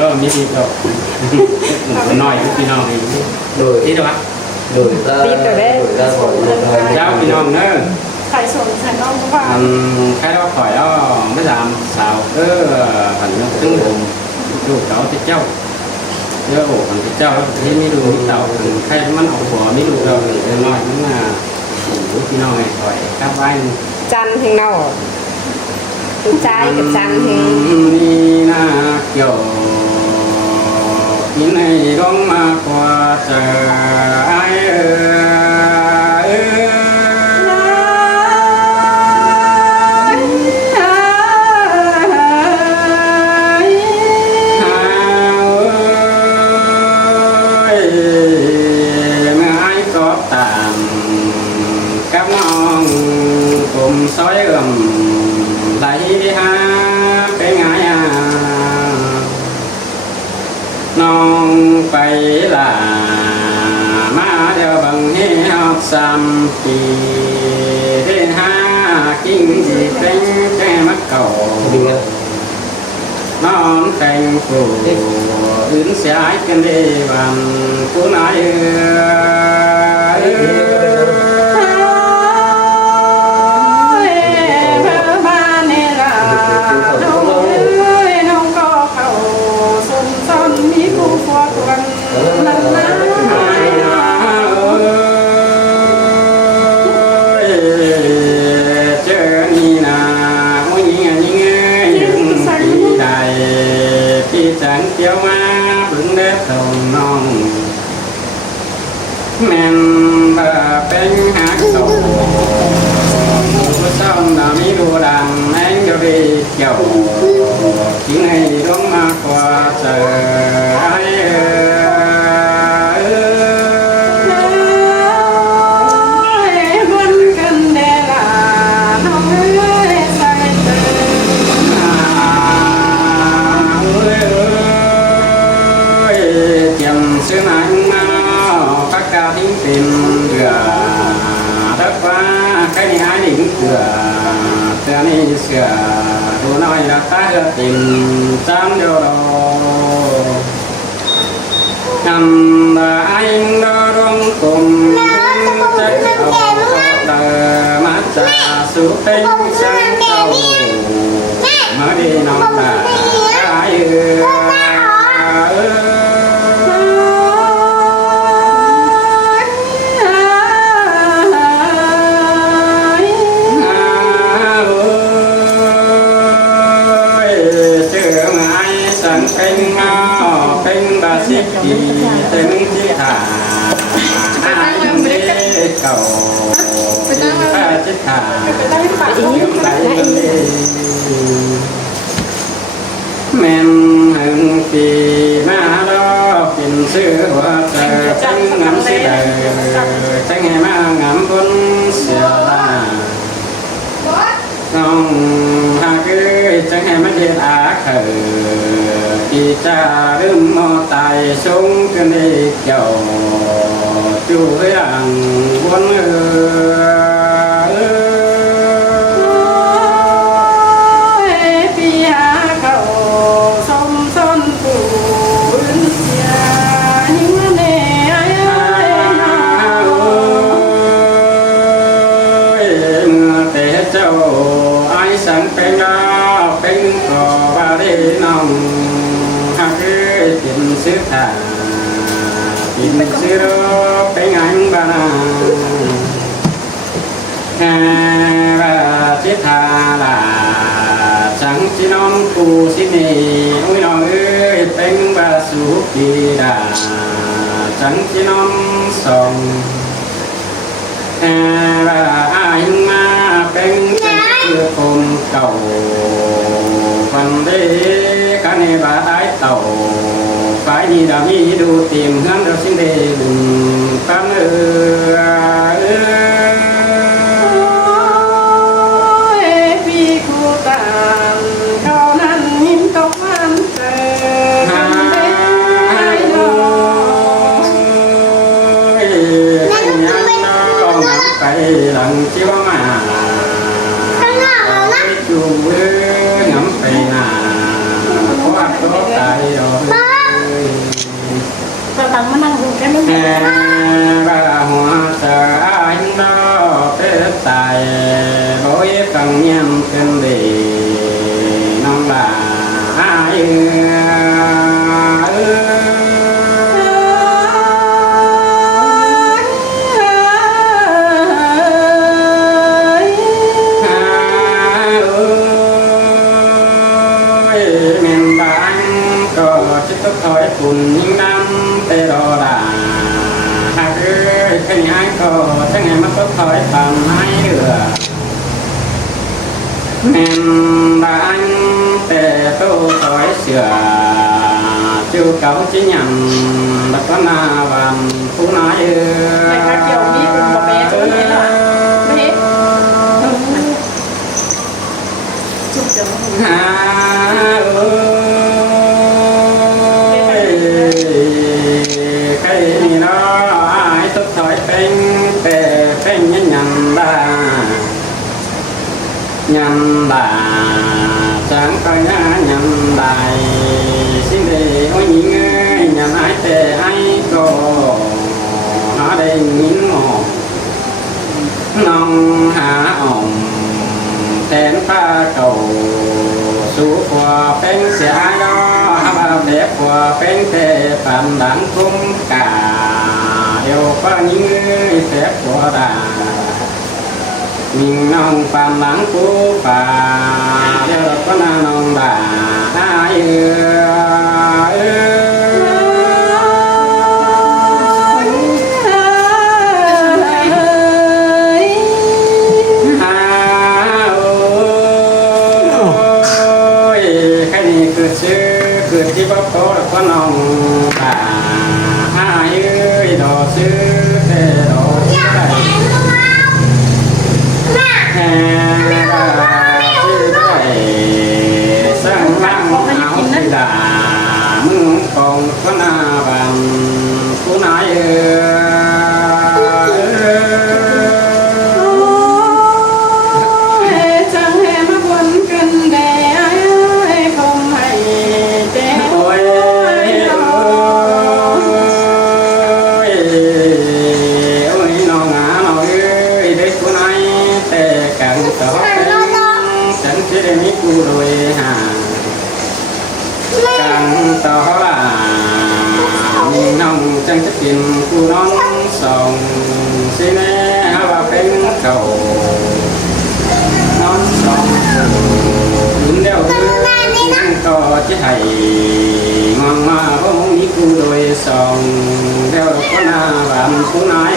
ก็มีดีก็น้อยพี่น้องนี่โดยที่ว่าโดยก็บอกเจ้าพี่น้องเนอะไข่สนไข่น้องก็ว่าใครเราถอยเราไม่ทำสาวก็ผันตึ้งผมดูเขาที่เจ้าเยอะโอ้ผันที่เจ้าที่ไม่ดูเต่าใครมันออกหัวไม่ดูเราเลยน้อยมันมาพี่น้องไอ้ถอยกลับบ้านจันเฮงเนาตัวใจกับจันเฮงนี่น่าเกี่ยวที่ไหนร้องมากว่าเจอไอ้ซอยไหลหาเป็นไงน้องไปละมาเดี๋ยวบังให้ฮอด3 ปีได้หากิ้งจีเป็นแค่มักเก่านอนแต่งผู้อื่นเสียกันได้บังผู้นายเที่ยวมาบึงเด็กทองน้องแม่นเป็นหักโตผู้ซ้ำดามีดูดังแม่งจะไปเกี่ยวที่ไหนต้องมากกว่าเจอไอ้ซื้อหนังมาพักกาทิ้งเป็นเดือดักว่าใครหายหนิงเดือเตือนนี่เสือตัวน้อยรักตาเดือติ่มจำเดียวรอนำไอ้ดอรงกลมใจเอาเดิมาจากสุเป็นสังเจ้ามาดีน้องตาไอ้เป็นบาสิกีเต็มที่หาอายุเก่าข้าจิตหาแม่นหึงปีมาดอกกินซื้อหัวเจอจังงำสิเดอจังให้มางำบนเสียตาน้องหากจังให้มาเดียดอาเขยที่จะลืมมอตายสงกันได้เกี่ยวจู่เรื่องบนมือปีหาเขาสมส้นผู้อื่นเสียยิ่งเน่แต่เจ้าไอ้สังเป็นดาวเป็นก่อบารีน้องกินซื้อถ่ากินซื้อรถไปงานบ้านบาจิตาลาสังจีน้องกูสินีอุ้ยน้องเอ้ยเป็นบาสุกีดาสังจีน้องสองบาอาหิมาเป็นเชื่อคมเก่าฟันเดกันในบาตายเต่าฝ่ายนี้ดามีดูเตรียมเงินเราสิ่งเดิมตามพี่คู่ตามเขานั้นยิ้มตกมันเจอให้น้องไปหลังเชี่ยวมาจูเอ้งำไปหน้าเพราะว่าตัวตายดอก cái mức bà hoa chờ anh đó tết tài bối cần nhâm chân đi non là ai miền Bắc có chiếc tóc thổi cùng những năm tê đò đà hai ơi cái nhà có chắc ngày mắt tóc thổi tầm hai đứa miền Bắc tê tô thổi sửa chiều cấu chỉ nhầm đặt con na và phú nói này các kiểu đi cùng bà bé cũng thế là hết chụp cho cái gì đó ai tức thổi phanh nhằm bà chẳng coi nhằm bài xin để ôi những ơi nhằm ai tệ ai có nó đây những một nông hạ ổng tên pha cầu số của bên sẽ đó bao đẹp của bên tệ phản đáng cũng cả đều có những người đẹp của đà mình nông phản đáng của phà đều có nông đà ai cười chỉ bóc có được con nòng bà hai ơi đồ sư thế đồ sư đây sư đây sang lăng áo thì là mương còn con na vàng cô nói rồi hà càng to là nhìn nông chân chất tiền cu non sòng xin vào bên cầu non sòng nhìn đeo có chứ thầy ngon mà có muốn đi cu đôi sòng đeo có na bạn cũng nói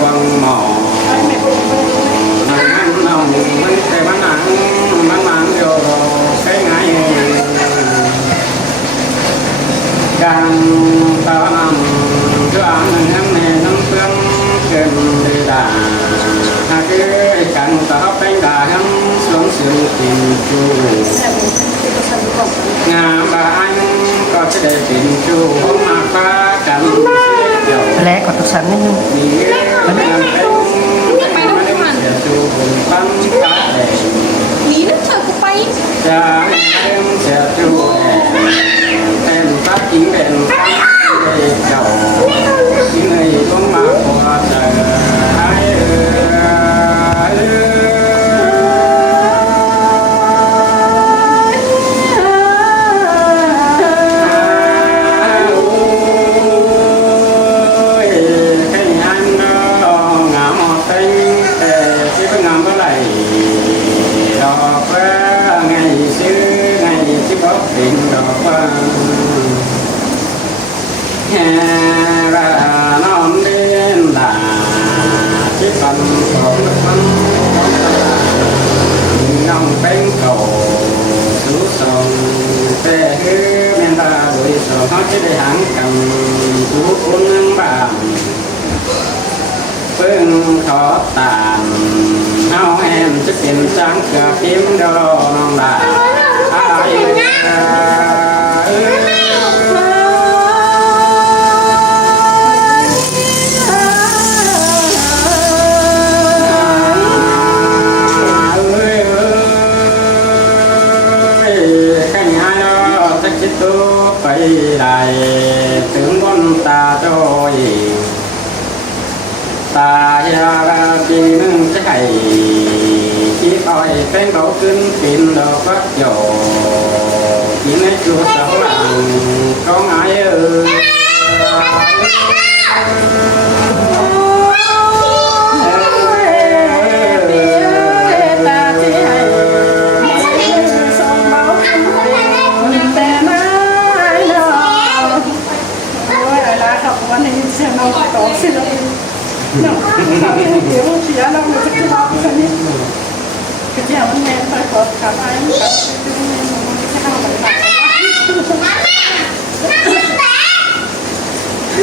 quăng mỏ nắng nồng với cái bánh nắng vô cái ngày càng ta nằm cứ ăn ăn nè nắm phương kèm đi đà hai cái càng ta hấp bánh đà hắn xuống sườn tìm chu nhà bà anh có cái để tìm chu hôm mà pha cảnh lẽ có tục sẵn đấy Mỹ nó thật của bay cha em sẽ chú em phát triển đèn để đầu những người con mà của trời ai tình đó qua hè ra non đến là chiếc phần còn phân nông bên cầu sú sông tê hư men ta đuổi sò hót chế để hàng cầm chú cuốn bàn phương khó tàn hao em chiếc tiền trắng cà kiếm đo non là ai ชิดตัวไปได้ถึงบนตาจอยตายาปีนึงจะให้คิดอ้อยเป็นเขาขึ้นปินดอกฟักโยกินในจุดสาวหลังก็งายวันนี้เสียงเราต่อเสียงเนาะเดี๋ยวเสียเราจะขึ้นมาคนนี้ก็จะมันแม่ไปกดกับไอ้กับดึงมันจะเข้าไปได้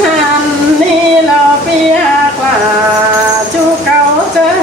ฮันนี่เราเปียกลาจูเก่าเจอ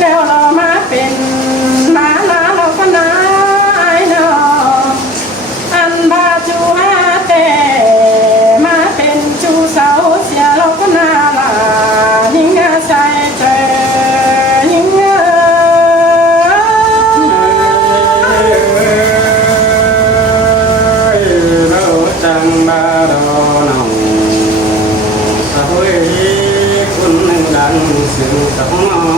แล้วเรามาเป็นมาลาเราก็นาไอ้เนาะอันบาจูฮาเตมาเป็นจูเสาเสียเราก็นาลาหิงอาใส่เจอหิงเราจังบาดอนองสะเวยคุณหนึ่งดังซึ่งสอง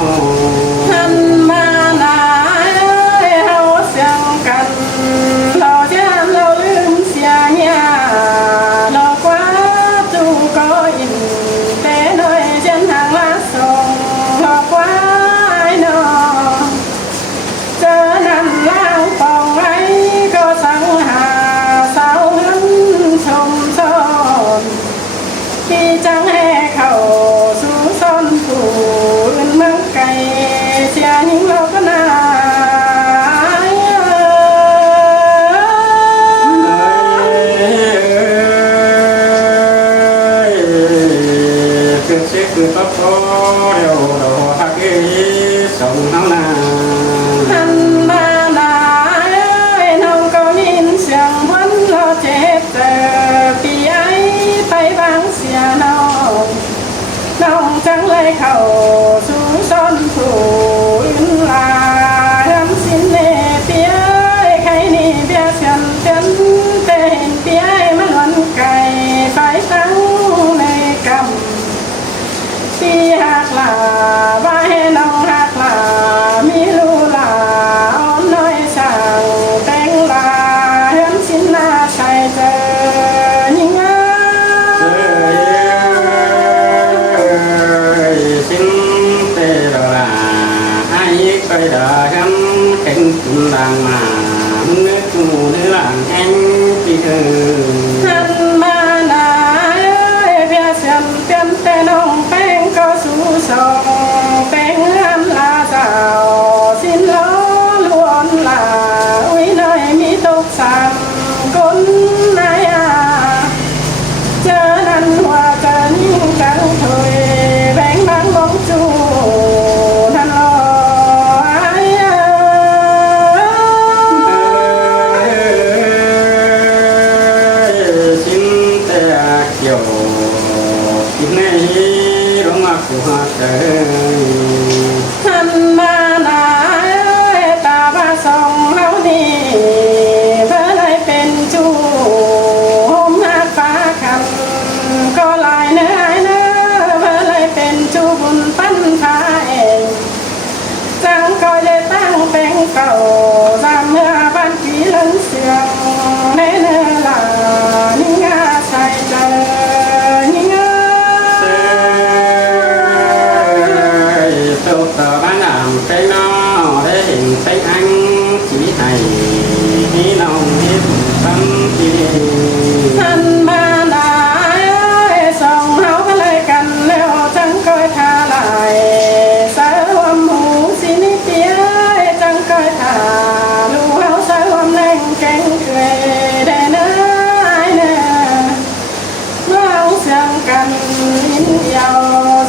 จังให้เขาสู่ซ้อนผู้อื่นเมืองไกลเสียหิงเราก็นาคือเช็คคือปั๊บโต้เดี๋ยวเราหักเอ้ส่งเขาหน้าหันมาหน้าน้องก็ยินเสียงวันเราเจ็บเจอปีไอไปบางเสียน้องจังเลยเข้าสู่ซ้อนผู้อื่นลาทำสินเนเปียใครนี่เบียเสียนเตียนเต็นเปียมันวันไก่ไปตั้งในกำปีหักลาว่าให้น้องหักลามีลูลาอ่อนน้อยสั่งแต่งลาทำสินนาใส่เจอไปด่ากันแข่งตุนดังมาเนื้อกูเนื้อหลังแข่งปีเธอหันมาหน้าเบียเสียนเตียนแต่น้องแป้งก็สู่สองแป้งหันลาสาวสินล้อล้วนลาอุ้ยน้อยมีตกสามคนนายเจอนั้นว่าเจอนิ่ง กันถอยแบ่งบางมองจูนั่นลอยxin te kiểu ít này đúng là của hạt trời ท่านมาหนาตาบาสองเฮานี่เพื่อได้เป็นจูห่มหักฟ้าคันก็ลายเนื้อเนื้อเพื่อได้เป็นจูบุญปั้นพาเองจังก็ได้ตั้งเป็นเก่าตามเมื่อบ้านผีลันเสียงในเนื้อหลานิ่งาใส่ใจนิ่งา tôi tờ bán làm cái nó để hình cái anh chỉ hay đi nông hết tâm đi ท่านมาหลายสองเฮาก็เลยกันแล้วจังก้อยทาลายสาวมหูสินิเปียจังก้อยทาลูกเฮาสาวมแรงแกงเคยได้เนื้อเนื้อเล่าเสียงกันลิ้นยาว